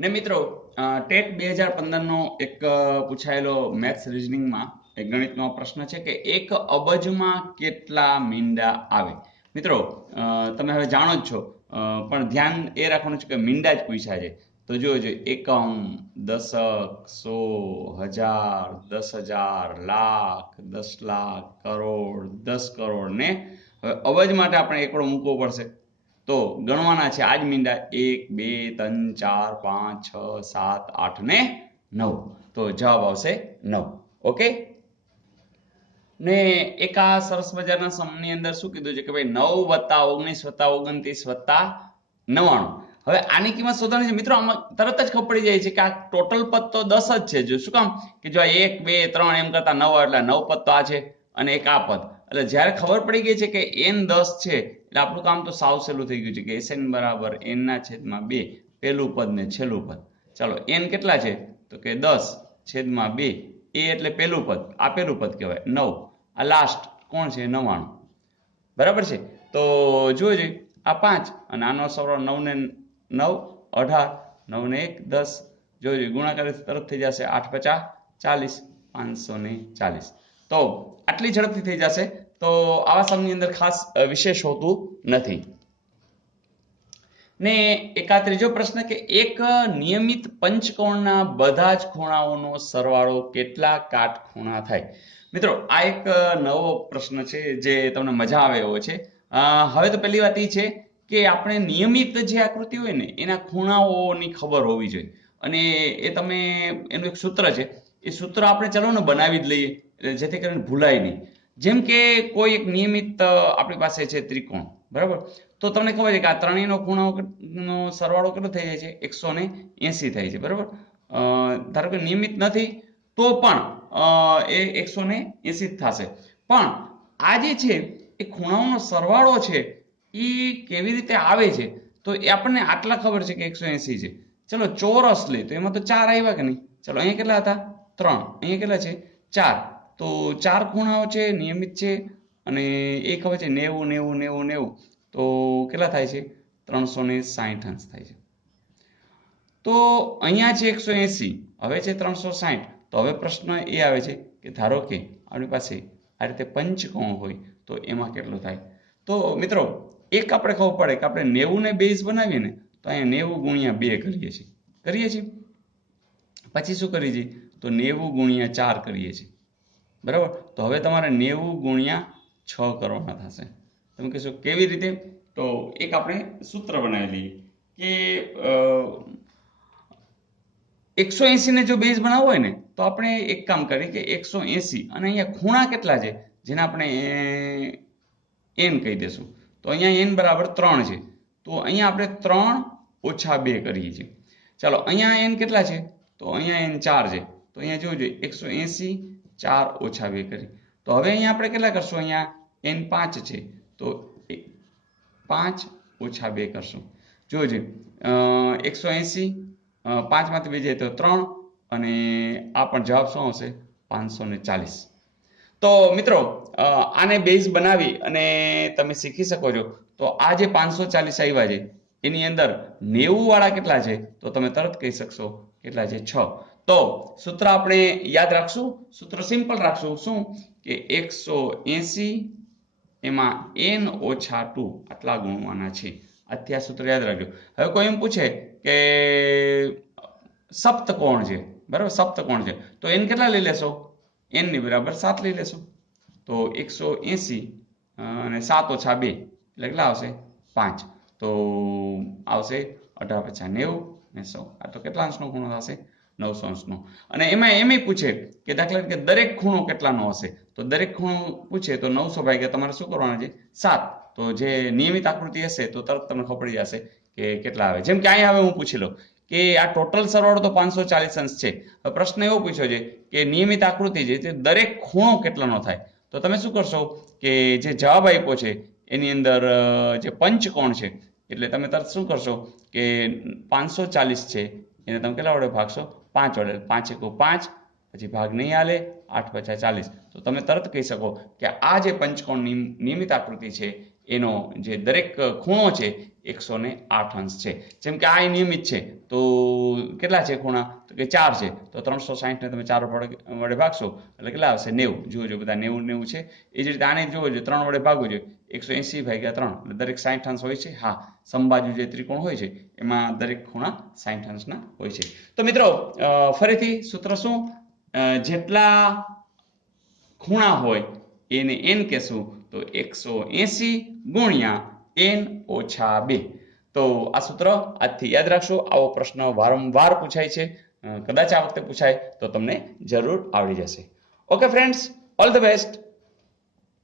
ને મિત્રો ટેટ 2015 નો એક પૂછાયેલો મેથ્સ રીઝનિંગમાં એક ગણિતનો પ્રશ્ન છે કે 1 અબજમાં કેટલા મીંડા આવે. મિત્રો તમે હવે જાણો જ છો, પણ ધ્યાન એ રાખવાનું છે કે મીંડા જ પૂછ્યા છે. તો જોજો, એકમ, દશક, સો, હજાર, 10,000, લાખ, 10,00,000, કરોડ, 10 કરોડ ને હવે અબજ માટે આપણે એકડો મૂકવો પડશે. તો ગણવાના છે આજ મીંડા 1 2 3 4 5 6 7 8 ને 9. તો જવાબ આવશે 9. ઓકે. ને એક આ સરસ મજાના સમની અંદર શું કીધું છે કે ભાઈ 9 વત્તા 19 વત્તા 29 વત્તા 99. હવે આની કિંમત શોધવાની છે મિત્રો. આમાં તરત જ ખબર પડી જાય છે કે આ ટોટલ પદ તો 10 જ છે. જો શું કામ કે જો 1 2 3 એમ કરતા 9 એટલે 9 પદ તો આ છે અને એક આ પદ. એટલે જ્યારે ખબર પડી ગઈ છે કે n 10 છે એટલે આપણું કામ તો સાવ સહેલું થઈ ગયું છે કે Sn બરાબર n ના છેદમાં 2 પહેલું પદ ને છેલ્લું પદ. ચાલો n કેટલા છે તો કે 10 છેદમાં 2. એ એટલે પહેલું પદ, આ પહેલું પદ કહેવાય 9. આ લાસ્ટ કોણ છે 99. બરાબર છે. તો જોજો આ 5 અને આનો સરવાળો 9 ને 9 18, 9 ને 1 10. જોજો ગુણાકાર તરત થઈ જશે 8 50 40, 540. તો આટલી ઝડપથી થઈ જશે. તો આવા સમની અંદર ખાસ વિશેષ હોતું નથી. ને એક આ ત્રીજો પ્રશ્ન કે એક નિયમિત પંચકોણના બધા જ ખૂણાઓનો સરવાળો કેટલા કાટખૂણા થાય. મિત્રો આ એક નવો પ્રશ્ન છે જે તમને મજા આવે એવો છે. હવે તો પહેલી વાત એ છે કે આપણે નિયમિત જે આકૃતિ હોય ને એના ખૂણાઓની ખબર હોવી જોઈએ. અને એ તમે એનું એક સૂત્ર છે, એ સૂત્ર આપણે ચલો ને બનાવી જ લઈએ જેથી કરીને ભૂલાય નહીં. જેમ કે કોઈ એક નિયમિત આપણી પાસે છે ત્રિકોણ, બરાબર. તો તમને ખબર છે કે આ ત્રણેયનો ખૂણાનો સરવાળો કેટલો થઈ જાય છે 180 થાય છે, બરાબર. ધારો કે નિયમિત નથી તો પણ એ 180 જ થશે. પણ આ જે છે એ ખૂણાઓનો સરવાળો છે એ કેવી રીતે આવે છે તો એ આપણને આટલા ખબર છે કે 180 છે. ચલો ચોરસ લે તો એમાં તો 4 આવ્યા કે નહીં. ચલો અહીંયા કેટલા હતા 3, અહીંયા કેટલા છે 4. તો 4 ખૂણાઓ છે, નિયમિત છે અને એ ખબર છે 90 90 90 90. તો કેટલા થાય છે 360 અંશ થાય છે. તો અહીંયા છે 180, હવે છે 360. તો હવે પ્રશ્ન એ આવે છે કે ધારો કે આપણી પાસે આ રીતે પંચકોણ હોય તો એમાં કેટલું થાય. તો મિત્રો એક આપણે ખબર પડે કે આપણે 90 ને બેઝ બનાવીએ ને તો અહીંયા 90 ગુણ્યા 2 કરીએ છીએ. પછી શું કરીએ છીએ તો 90 ગુણ્યા 4 કરીએ છીએ, બરાબર. તો હવે તમારે 90 ગુણ્યા 6 કરવાના થશે. તમે કહેશો કેવી રીતે? તો એક આપણે સૂત્ર બનાવી લઈએ કે 180 ને જો બેઝ બનાવવો હોય ને તો આપણે એક કામ કરીએ કે 180 અને અહીંયા ખૂણા કેટલા છે જેને આપણે n કહી દેશું. તો અહીંયા n બરાબર 3 છે. તો અહીંયા આપણે 3 ઓછા 2 કરીએ છીએ. ચાલો અહીંયા n કેટલા છે તો અહીંયા n 4 છે. તો અહીંયા જોજો 180 4 ઓછા 2 કરી. તો હવે અહીંયા આપણે કેટલા કરશું? અહીંયા n 5 છે તો 5 ઓછા 2 કરશું. જોજો 180 5 માંથી 2 જાય તો 3 અને આ પણ જવાબ શું આવશે 540. તો મિત્રો આને બેઝ બનાવી અને તમે શીખી શકો છો. તો આ જે 540 આવ્યા છે એની અંદર 90 વાળા કેટલા છે તો તમે તરત કહી શકશો કેટલા છે 6. તો સૂત્ર આપણે યાદ રાખશું. સૂત્ર સિમ્પલ રાખશું. શું કે 180 એમાં n ઓછા 2 આટલા ગુણવાના છે. આથી આ સૂત્ર યાદ રાખજો. હવે કોઈ એમ પૂછે કે સપ્તકોણ છે, બરાબર, સપ્તકોણ છે તો n કેટલા લઈ લેશો? n ની બરાબર 7 લઈ લેશો. તો 180 અને 7 ઓછા 2 એટલે કેટલા આવશે 5. તો આવશે 18 50 90 ને 100. આ તો કેટલા અંશનો ખૂણો થશે 900 અંશનો. અને એમ પૂછે કે દાખલા તરીકે દરેક ખૂણો કેટલાનો હશે તો દરેક ખૂણો પૂછે તો 900 ભાગ્યા તમારે શું કરવાના છે 7. તો જે નિયમિત આકૃતિ હશે તો તરત તમને ખબર પડી જશે કે કેટલા આવે. જેમ કે અહીંયા હવે હું પૂછી લઉં કે આ ટોટલ સરવાળો તો 540 અંશ છે. હવે પ્રશ્ન એવો પૂછ્યો છે કે નિયમિત આકૃતિ છે તે દરેક ખૂણો કેટલાનો થાય. તો તમે શું કરશો કે જે જવાબ આપ્યો છે એની અંદર જે પંચકોણ છે એટલે તમે તરત શું કરશો કે 540 છે એને તમે કેટલા વડે ભાગશો 5 વડે. 5 × 5 પછી ભાગ નહીં હાલે 8 × 50 40. તો તમે તરત કહી શકો કે આ જે પંચકોણની નિયમિત આકૃતિ છે એનો જે દરેક ખૂણો છે 108 અંશ છે. જેમ કે આ નિયમિત છે તો કેટલા છે ખૂણા? તો કે 4 છે. તો 360 ને તમે 4 વડે ભાગશો એટલે કેટલા આવશે? 90. જુઓ બધા 90 છે. એ જ રીતે આને જોવો જોઈએ, 3 વડે ભાગવું જોઈએ, 180 ભાગ્યા 3 એટલે દરેક 60 અંશ હોય છે. હા, સમબાજુ જે ત્રિકોણ હોય છે એમાં દરેક ખૂણા 60 અંશના હોય છે. તો મિત્રો ફરીથી સૂત્ર શું? જેટલા ખૂણા હોય એને n કહેશું, તો 180 ગુણ્યા n ઓછા 2. તો આ સૂત્ર આજથી યાદ રાખશો. આવો પ્રશ્ન વારંવાર પૂછાય છે, કદાચ આ વખતે પૂછાય તો તમને જરૂર આવડી જશે. Okay friends, all the best.